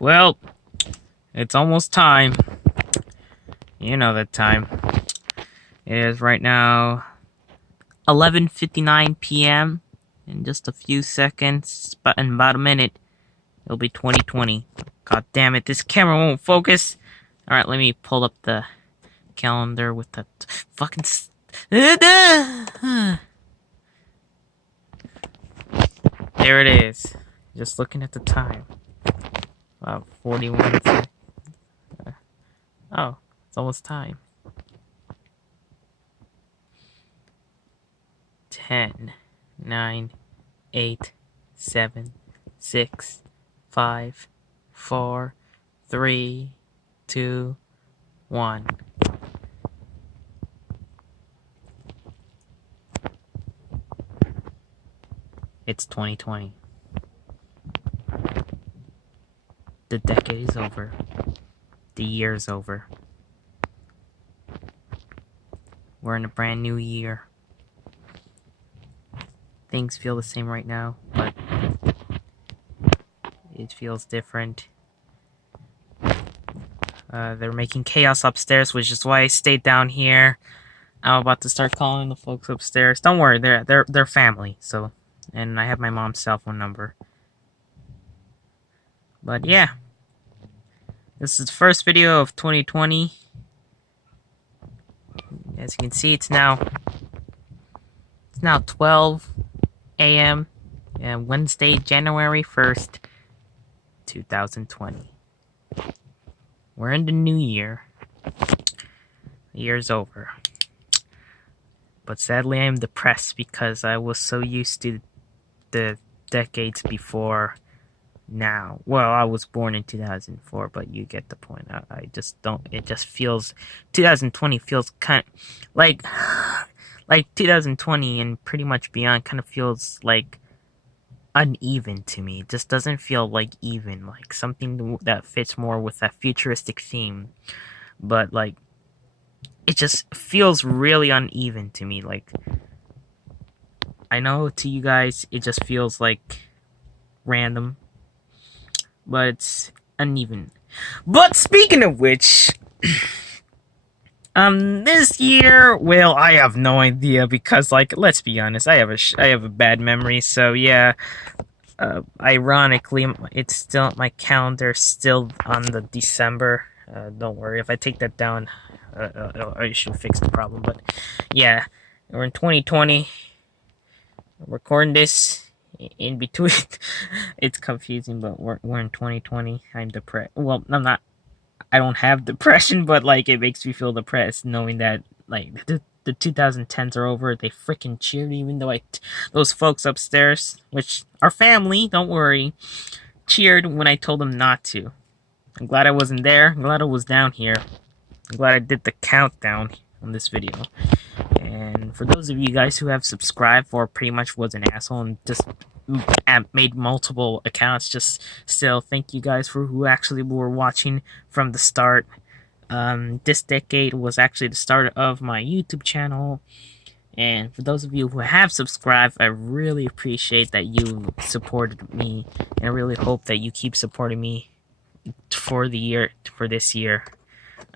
Well, it's almost time. You know that time. It is right now 11:59 p.m. In just a few seconds, but in about a minute, it'll be 2020. God damn it, this camera won't focus. Alright, let me pull up the calendar with the fucking... There it is. Just looking at the time. Wow, 41 seconds. Oh, it's almost time. 10, 9, 8, 7, 6, 5, 4, 3, 2, 1. It's 2020. The decade is over. The year's over. We're in a brand new year. Things feel the same right now, but it feels different. They're making chaos upstairs, which is why I stayed down here. I'm about to start calling the folks upstairs. Don't worry, they're family. So, and I have my mom's cell phone number. But yeah, this is the first video of 2020. As you can see, it's now 12 a.m. and Wednesday, January 1st, 2020. We're in the new year. The year's over. But sadly, I'm depressed because I was so used to the decades before now. Well, I was born in 2004, but you get the point. I just don't... It just feels... 2020 feels kind of... Like 2020 and pretty much beyond kind of feels like uneven to me. It just doesn't feel like even. Like something that fits more with that futuristic theme. But like... It just feels really uneven to me. Like... I know to you guys, it just feels like random. But it's uneven. But speaking of which... this year, well, I have no idea because, like, let's be honest, I have a bad memory, so yeah. Ironically, it's still, my calendar's still on the December. Don't worry, if I take that down, I should fix the problem, but yeah, we're in 2020. I'm recording this in between. It's confusing, but we're in 2020. I'm depressed. Well, I'm not. I don't have depression, but like it makes me feel depressed knowing that like the 2010s are over. They freaking cheered, even though those folks upstairs, which are family, don't worry, cheered when I told them not to. I'm glad I wasn't there. I'm glad I was down here. I'm glad I did the countdown on this video. And for those of you guys who have subscribed or pretty much was an asshole and just made multiple accounts, just still thank you guys for who actually were watching from the start. This decade was actually the start of my YouTube channel, and for those of you who have subscribed, I really appreciate that you supported me, and I really hope that you keep supporting me for this year.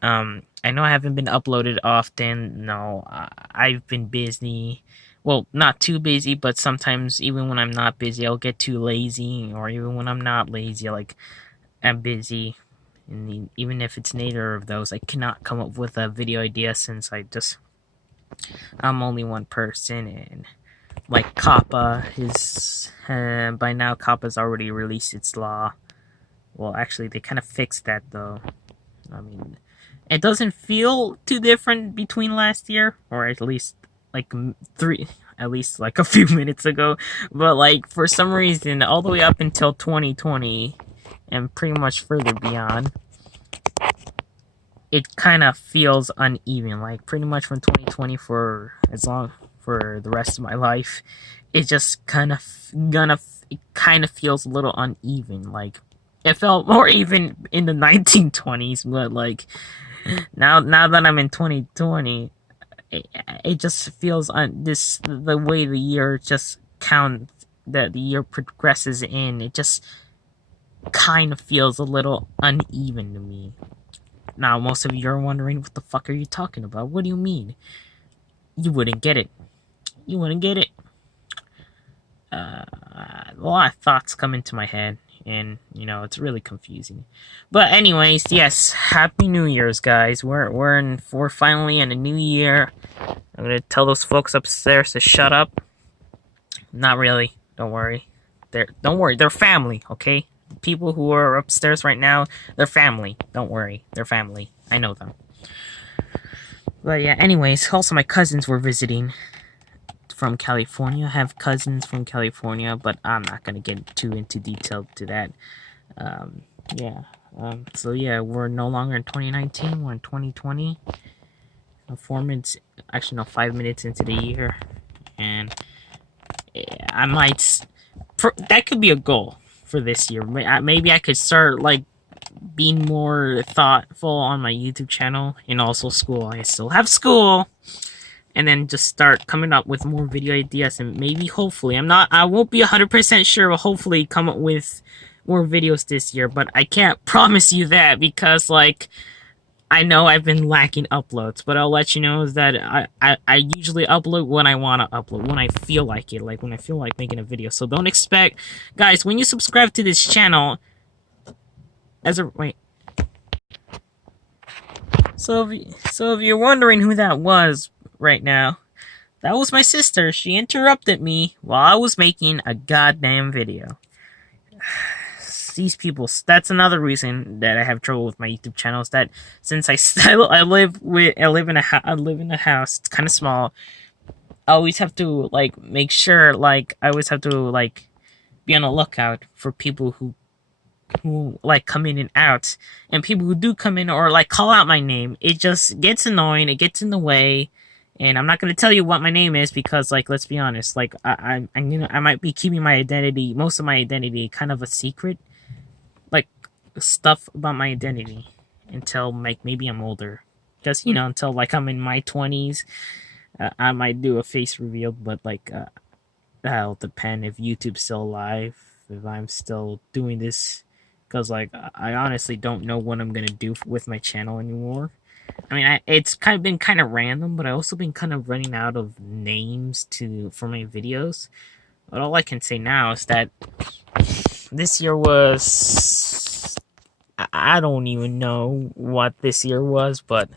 I know I haven't been uploaded often. No, I've been busy. Well, not too busy, but sometimes even when I'm not busy, I'll get too lazy, or even when I'm not lazy, like I'm busy. And even if it's neither of those, I cannot come up with a video idea since I'm only one person, and like COPPA is by now COPPA's already released its law. Well, actually, they kind of fixed that though. I mean, it doesn't feel too different between last year, or at least like like a few minutes ago, but like for some reason all the way up until 2020 and pretty much further beyond, it kind of feels uneven. Like pretty much from 2020 for the rest of my life, it just kind of feels a little uneven. Like it felt more even in the 1920s, but like now that I'm in 2020, it just feels the way the year just that the year progresses in, it just kind of feels a little uneven to me. Now, most of you are wondering, what the fuck are you talking about? What do you mean? You wouldn't get it. You wouldn't get it. A lot of thoughts come into my head, and it's really confusing. But anyways, yes, Happy New Year's, guys. We're finally in a new year. I'm gonna tell those folks upstairs to shut up. Not really. Don't worry. Don't worry. They're family, okay? People who are upstairs right now, they're family. Don't worry. They're family. I know them. But yeah, anyways, also my cousins were visiting from California. I have cousins from California, but I'm not gonna get too into detail to that. Yeah. So yeah, we're no longer in 2019. We're in 2020. 4 minutes, actually no, 5 minutes into the year, and I might. That could be a goal for this year. Maybe I could start like being more thoughtful on my YouTube channel, and also school. I still have school. And then just start coming up with more video ideas, and maybe, hopefully, I won't be 100% sure, but hopefully come up with more videos this year, but I can't promise you that, because, like, I know I've been lacking uploads, but I'll let you know is that I usually upload when I want to upload, when I feel like it, like when I feel like making a video. So don't expect, guys, when you subscribe to this channel, wait. So if you're wondering who that was right now, that was my sister. She interrupted me while I was making a goddamn video. These people, that's another reason that I have trouble with my YouTube channel, is that since I live in a house, it's kind of small. I always have to like make sure, like I always have to like be on the lookout for people who like come in and out, and people who do come in or like call out my name. It just gets annoying. It gets in the way. And I'm not gonna tell you what my name is, because, like, let's be honest, like, I might be keeping my identity, most of my identity, kind of a secret, like, stuff about my identity, until, like, maybe I'm older, just, until, like, I'm in my 20s, I might do a face reveal, but, like, that'll depend if YouTube's still alive, if I'm still doing this, because, like, I honestly don't know what I'm gonna do with my channel anymore. I mean, it's been kind of random, but I also been kind of running out of names for my videos. But all I can say now is that this year was, I don't even know what this year was, but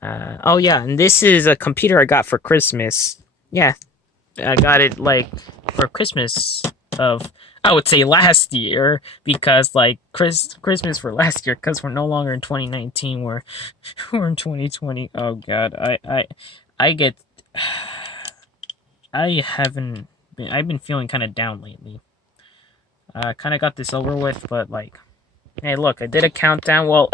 oh yeah, and this is a computer I got for Christmas. Yeah, I got it like for Christmas of, I would say, last year, because like Christmas for last year, because we're no longer in 2019, we're in 2020. Oh god, I get, I've been feeling kind of down lately. Kind of got this over with, but like, hey, look, I did a countdown. Well,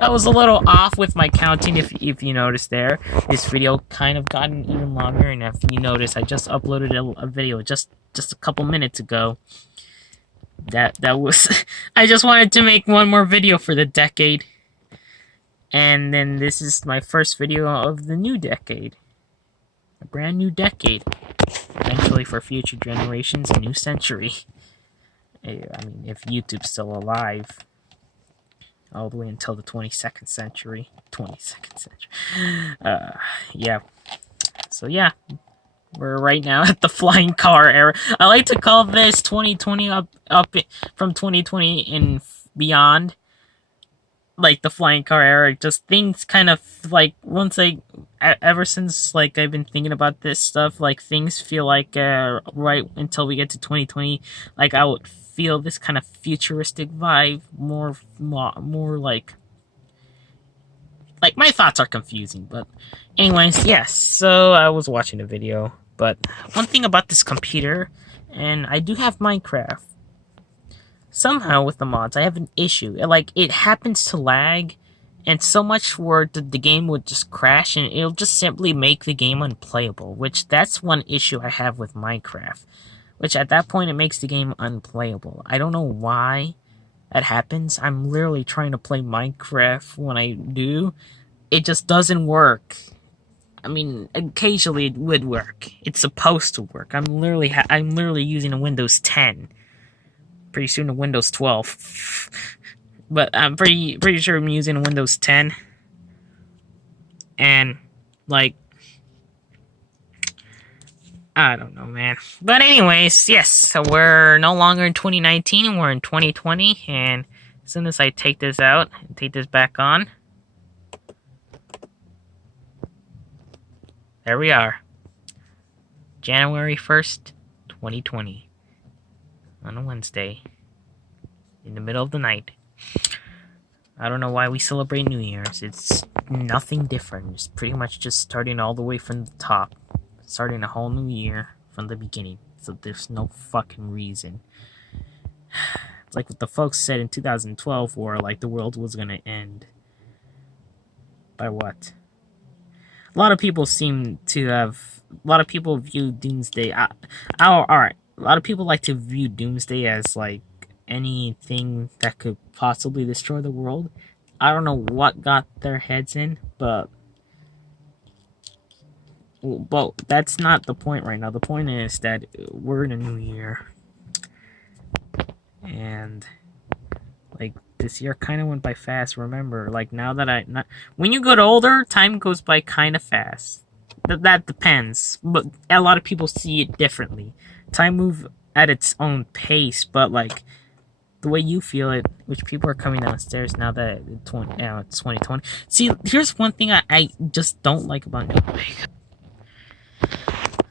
I was a little off with my counting, if you noticed there. This video kind of gotten even longer, and if you notice, I just uploaded a video just a couple minutes ago. That was... I just wanted to make one more video for the decade. And then this is my first video of the new decade. A brand new decade. Eventually, for future generations, a new century. I mean, if YouTube's still alive, all the way until the 22nd century. 22nd century. Yeah. So yeah, we're right now at the flying car era. I like to call this 2020 up from 2020 and beyond, like the flying car era. Just things kind of like, ever since like I've been thinking about this stuff, like things feel like right until we get to 2020, like I would feel this kind of futuristic vibe, more like my thoughts are confusing. But anyways, yes, so I was watching a video, but one thing about this computer, and I do have Minecraft, somehow with the mods I have an issue. It happens to lag, and so much where the game would just crash, and it'll just simply make the game unplayable, which that's one issue I have with Minecraft, which at that point it makes the game unplayable. I don't know why that happens. I'm literally trying to play Minecraft. When I do, it just doesn't work. I mean, occasionally it would work. It's supposed to work. I'm literally using a Windows 10. pretty soon to Windows 12. But I'm pretty sure I'm using Windows 10. And, like, I don't know, man. But anyways, yes, so we're no longer in 2019, we're in 2020, and as soon as I take this out and take this back on, there we are. January 1st, 2020. On a Wednesday. In the middle of the night. I don't know why we celebrate New Year's. It's nothing different. It's pretty much just starting all the way from the top. Starting a whole new year from the beginning. So there's no fucking reason. It's like what the folks said in 2012 where like the world was gonna end. By what? A lot of people seem to have... A lot of people view Doomsday... Alright. A lot of people like to view Doomsday as like anything that could possibly destroy the world. I don't know what got their heads in, but that's not the point right now. The point is that we're in a new year. And like this year kind of went by fast. Remember, like now that when you get older, time goes by kind of fast. That depends, but a lot of people see it differently. Time moves at its own pace, but like the way you feel it, which people are coming downstairs now that it's 2020. See, here's one thing I just don't like about New York.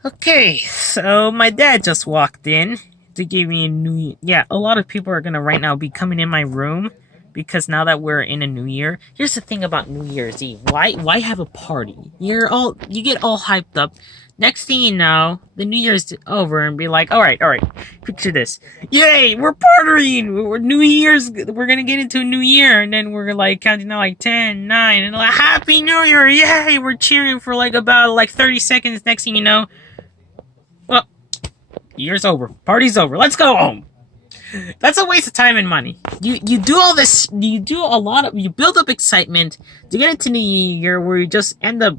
Okay, so my dad just walked in to give me a new... Yeah, a lot of people are gonna right now be coming in my room because now that we're in a new year. Here's the thing about New Year's Eve. Why have a party? You get all hyped up. Next thing you know, the New Year's over and be like, all right. Picture this. Yay, we're partying. We're New Year's. We're gonna get into a new year, and then we're like counting down like 10, 9, and like Happy New Year. Yay, we're cheering for like about like 30 seconds. Next thing you know, well, year's over. Party's over. Let's go home. That's a waste of time and money. You do all this. You build up excitement to get into New Year where you just end up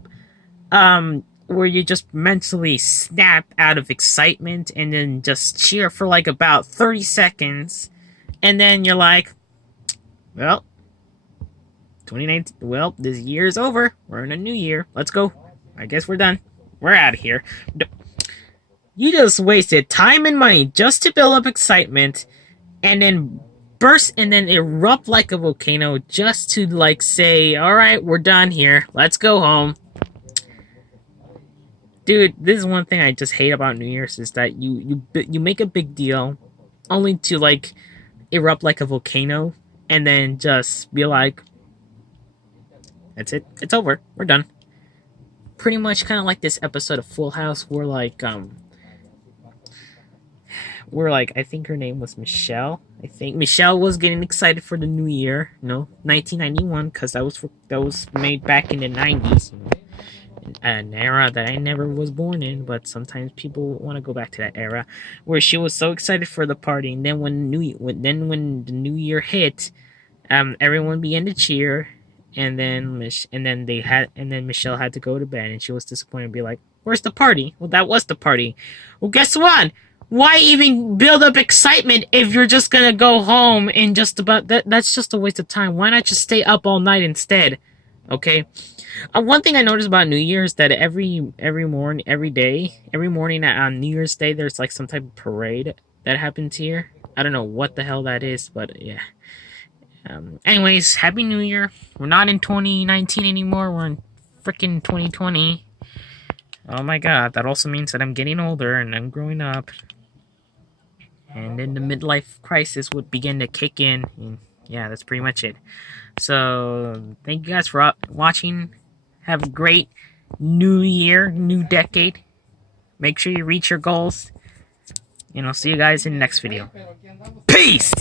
where you just mentally snap out of excitement and then just cheer for like about 30 seconds. And then you're like, well, 2019, well, this year's over. We're in a new year. Let's go. I guess we're done. We're out of here. You just wasted time and money just to build up excitement and then burst and then erupt like a volcano just to like say, all right, we're done here. Let's go home. Dude, this is one thing I just hate about New Year's is that you make a big deal only to like erupt like a volcano and then just be like, that's it. It's over. We're done. Pretty much kind of like this episode of Full House where I think her name was Michelle. I think Michelle was getting excited for the new year. No, 1991, because that was made back in the 90s. You know, an era that I never was born in, but sometimes people want to go back to that era where she was so excited for the party, and then when the new year hit, everyone began to cheer, and then Michelle had to go to bed, and she was disappointed and be like, "Where's the party?" Well, that was the party. Well, guess what? Why even build up excitement if you're just gonna go home and just about that's just a waste of time. Why not just stay up all night instead? Okay. One thing I noticed about New Year's that every morning on New Year's Day there's like some type of parade that happens here. I don't know what the hell that is, but yeah. Anyways, Happy New Year. We're not in 2019 anymore. We're in freaking 2020. Oh my god, that also means that I'm getting older and I'm growing up. And then the midlife crisis would begin to kick in. And yeah, that's pretty much it. So, thank you guys for watching. Have a great new year, new decade. Make sure you reach your goals. And I'll see you guys in the next video. Peace!